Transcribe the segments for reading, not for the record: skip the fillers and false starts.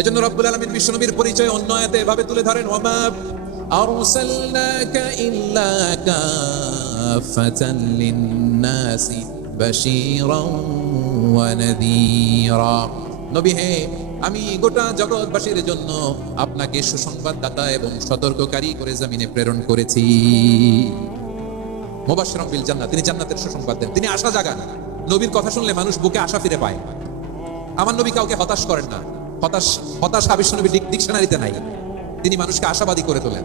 এজন্য রব্বুল আলামিন বিশ্বনবীর পরিচয় অন্য আয়াতে এভাবে তুলে ধরেন, ওয়ামা আরসালনাকা ইল্লা কাফাতান লিন-নাসি বাশীরান ওয়া নাযীরা। নবী হে, আমি গোটা জগৎবাসীর জন্য আপনাকে সুসংবাদদাতা এবং সতর্ককারী করে জমিনে প্রেরণ করেছি। মুবাশশিরান বিল জান্নাহ, তিনি জান্নাতের সুসংবাদ দেন, তিনি আশা জাগান। নবীর কথা শুনলে মানুষ বুকে আশা ফিরে পায়। আমার নবী কাউকে হতাশ করেন না। হতাশা বিশ্বনবীর ডিকশনারিতে নাই। তিনি মানুষকে আশাবাদী করে তোলেন।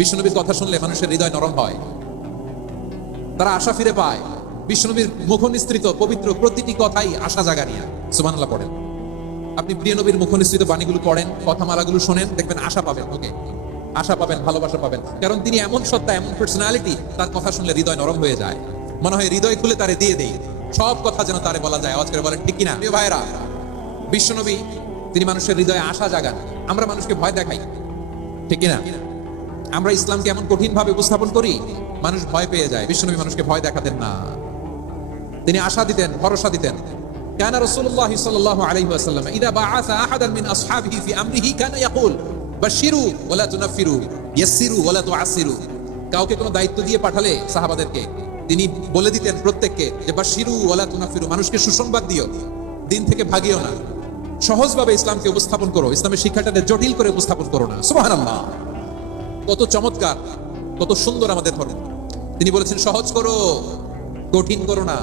বিশ্বনবীর কথা শুনলে মানুষের হৃদয় নরম হয়, তারা আশা ফিরে পায়। বিশ্বনবীর মুখনিসৃত পবিত্র প্রতিটি কথাই আশা জাগানিয়া। সুবহানাল্লাহ পড়েন। আপনি প্রিয় নবীর মুখনিসৃত বাণীগুলো পড়েন, কথামালাগুলো শোনেন, দেখবেন আশা পাবেন। ওকে, আশা পাবেন, ভালোবাসা পাবেন। কারণ তিনি এমন সত্তা, এমন পার্সোনালিটি, তার কথা শুনলে হৃদয় নরম হয়ে যায়। মনে হয় হৃদয় খুলে তারে দিয়ে দেই, সব কথা যেন তারে বলা যায়। আওয়াজ করে বলেন ঠিক কিনা? প্রিয় ভাইরা, বিশ্বনবী তিনি মানুষের হৃদয়ে আশা জাগান। আমরা মানুষকে ভয় দেখাই, ঠিক কিনা? আমরা ইসলামকে এমন কঠিন ভাবে উপস্থাপন করি, মানুষ ভয় পেয়ে যায়। বিশ্বনবী মানুষকে ভয় দেখাতেন না, তিনি আশা দিতেন, ভরসা দিতেন। কানা রাসূলুল্লাহ সাল্লাল্লাহু আলাইহি ওয়াসাল্লাম ইযা বাআসা আহাদান মিন আসহাবিহি ফি আমরিহি কানা ইয়াকুল বাশশিরু ওয়া লা তুনাফিরু ইয়াসসিরু ওয়া লা তুআসসিরু। কাউকে কোনো দায়িত্ব দিয়ে পাঠালে সাহাবাদেরকে তিনি বলে দিতেন প্রত্যেককে যে বাশশিরু ওয়া লা তুনাফিরু, মানুষকে সুসংবাদ দিও, দিন থেকে ভাগিও না। সহজভাবে ইসলামকে উপস্থাপন করো, ইসলামের শিক্ষাটাকে জটিল করে উপস্থাপন করো না। সুবহানাল্লাহ, কত চমৎকার, কত সুন্দর আমাদের ধর্ম। তিনি বলেছেন সহজ করো, কঠিন করো না,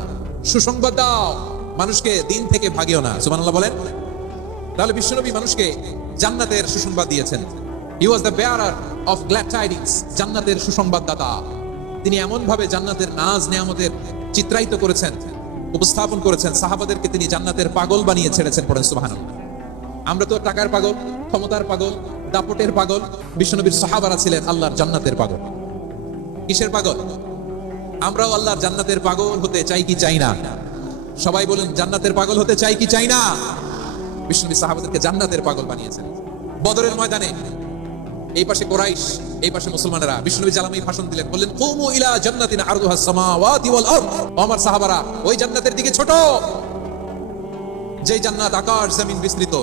সুসংবাদ দাও, মানুষকে দিন থেকে ভাগিও না। সুবহানাল্লাহ বলেন। তাহলে বিশ্বনবী মানুষকে জান্নাতের সুসংবাদ দিয়েছেন। He was the bearer of glad tidings, জান্নাতের সুসংবাদদাতা। তিনি এমন ভাবে জান্নাতের নাজ নেয়ামতের চিত্রায়িত করেছেন, উপস্থাপন করেছেন, সাহাবাদেরকে তিনি জান্নাতের পাগল বানিয়ে ছেড়েছেন। পড়েন সুবহানাল্লাহ। আমরা তো টাকার পাগল, ক্ষমতার পাগল, দাপটের পাগল। বিশ্বনবীর সাহাবারা ছিলেন আল্লাহর জান্নাতের পাগল। কিসের পাগল? আমরাও আল্লাহর জান্নাতের পাগল হতে চাই কি চাই না? সবাই বলুন, জান্নাতের পাগল হতে চাই কি চাই না? বিশ্বনবী সাহাবাদেরকে জান্নাতের পাগল বানিয়েছেন। বদরের ময়দানে এই পাশে কুরাইশ, এই পাশে মুসলমানেরা। বিশ্বনবী জালামি ভাষণ দিলেন, বললেন কুমু ইলা জান্নাতিন আরদুহাস সামাওয়াতি ওয়াল আরদ। আমার সাহাবারা, ওই জান্নাতের দিকে ছোট, যে জান্নাত আকাশ জমিন বিস্তৃত।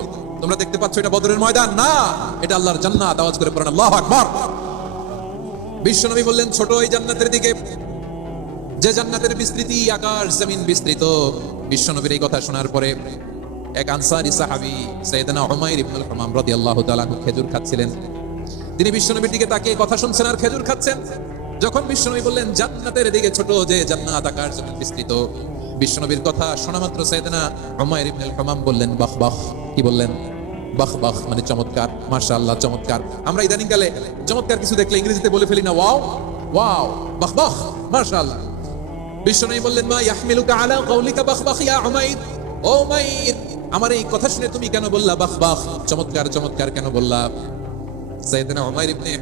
তোমরা দেখতে পাচ্ছ এটা বদরের ময়দান না, এটা আল্লাহর জান্নাত। আওয়াজ করে পড়েন আল্লাহু আকবার। বিশ্বনবী বললেন ছোট ওই জান্নাতের দিকে, যে জান্নাতের বিস্তৃতি আকাশ জমিন বিস্তৃত। বিশ্বনবীর এই কথা শোনার পরে এক আনসারী সাহাবী সাইয়েদনা উমাইর ইবনুল হুমাম রাদিয়াল্লাহু তাআলা খেজুর খাচ্ছিলেন। তিনি বিশ্বনবীর দিকে তাকিয়ে কথা শুনছেন আর খেজুর খাচ্ছেন। যখন বিশ্বনবী বললেন জান্নাতের দিকে ছোট, যে জান্নাত আকাশ জমিন বিস্তৃত, বিশ্বনবীর কথা শোনা মাত্র সাইয়েদনা উমাইর ইবনুল হুমাম বললেন বাহ বাহ। কি বললেন? বাহ বাহ, মানে চমৎকার, মাশাআল্লাহ, চমৎকার। আমরা ইদানিং কালে চমৎকার কিছু দেখলে ইংরেজিতে বলে ফেলি না, ওয়াও ওয়াও, বাহ বাহ, মাশাআল্লাহ। বিশ্বনবী বললেন মা ইয়াহমিলুকা আলা কাউলিকা বাহ বাহ ইয়া উমাইর। ও উমাইর, আমার এই কথা শুনে তুমি কেন বললা বাহ বাহ, চমৎকার চমৎকার কেন বললা? সাইয়েদনা উমাইর ইবনে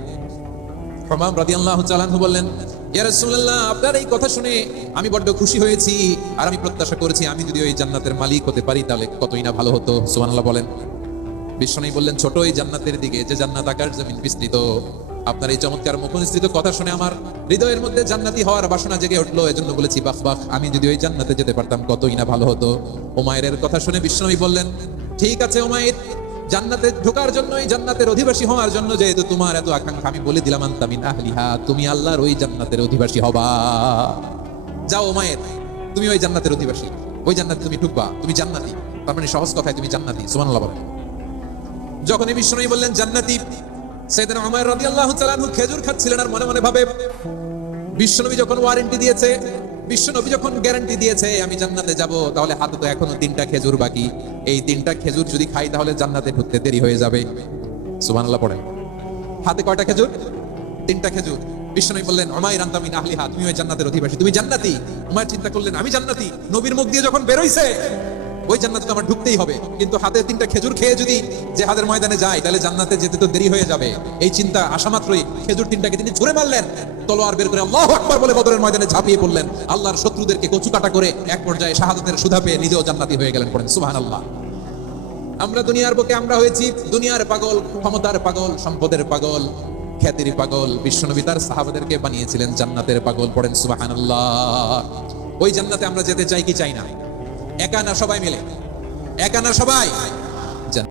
হুমাম রাদিয়াল্লাহু তাআলা আনহু বললেন, ইয়া রাসূলুল্লাহ, আপনার এই কথা শুনে আমি বড্ড খুশি হয়েছি, আর আমি প্রত্যাশা করেছি আমি যদি ওই জান্নাতের মালিক হতে পারি তাহলে কতই না ভালো হতো। সুবহানাল্লাহ বলেন। বিশ্বনবী বললেন ছোট ওই জান্নাতের দিকে, যে জান্নাত আকাশ জমিন বিস্তৃত। আপনার এই চমৎকার মুখনিসৃত কথা শুনে আমার হৃদয়ের মধ্যে জান্নাতি হওয়ার বাসনা জেগে উঠলো, এজন্য বলেছি বাহ বাহ, আমি যদি ওই জান্নাতে যেতে পারতাম কতই না ভালো হতো। উমাইরের কথা শুনে বিশ্বনবী বললেন, ঠিক আছে উমাইর, জান্নাতে ঢোকার জন্যই, জান্নাতের অধিবাসী হওয়ার জন্য যেহেতু তোমার এত আকাঙ্ক্ষা, আমি বলে দিলাম আনতা মিন আহলিহা, তুমি আল্লাহর ওই জান্নাতের অধিবাসী হবা। যাও উমাইর, তুমি ওই জান্নাতের অধিবাসী, ওই জান্নাতে তুমি ঢুকবা, তুমি জান্নাতি। তার মানে সহজ কথায় তুমি জান্নাতি। সুবহানাল্লাহ বলেন। যখন এই বিশ্বনবী বললেন জান্নাতি, সাইয়েদনা উমাইর রাদিয়াল্লাহু তাআলা আনহু খেজুর খাচ্ছিলেন আর মনে মনে ভাবে, বিশ্বনবী যখন ওয়ারেন্টি দিয়েছে, বিশ্বনবী যখন গ্যারান্টি দিয়েছে আমি জান্নাতে যাব, তাহলে হাতে তো এখনো 3টা খেজুর বাকি। এই 3টা খেজুর যদি খাই তাহলে জান্নাতে ঢুকতে দেরি হয়ে যাবে। সুবহানাল্লাহ পড়েন। হাতে কয়টা খেজুর? 3টা খেজুর। বিশ্বনবী বললেন উমাইর আনতা মিন আহলিহা, তুমি ওই জান্নাতের অধিবাসী, তুমি জান্নাতি। উমাইর চিন্তা করলেন আমি জান্নাতি, নবীর মুখ দিয়ে যখন বের হইছে ওই জান্নাতে তো আমার ঢুকতেই হবে, কিন্তু হাতে 3টা খেজুর খেয়ে যদি জিহাদের ময়দানে যায় তাহলে জান্নাতে যেতে তো দেরি হয়ে যাবে। এই চিন্তা আসা মাত্রই খেজুর 3টাকে তিনি ছুঁড়ে মারলেন, তলোয়ার বের করে আল্লাহু আকবার বলে বদরের ময়দানে ঝাঁপিয়ে পড়লেন। আল্লাহর শত্রুদেরকে কচুকাটা করে এক পর্যায়ে শাহাদাতের সুধা পেয়ে নিজেও জান্নাতি হয়ে গেলেন। পড়েন সুবহানাল্লাহ। আমরা দুনিয়ার বুকে আমরা হয়েছি দুনিয়ার পাগল, ক্ষমতার পাগল, সম্পদের পাগল, খ্যাতির পাগল। বিশ্বনবী তার সাহাবাদেরকে বানিয়েছিলেন জান্নাতের পাগল। পড়েন সুবহানাল্লাহ। ওই জান্নাতে আমরা যেতে চাই কি চাই না? একা না সবাই মিলে? একা না সবাই?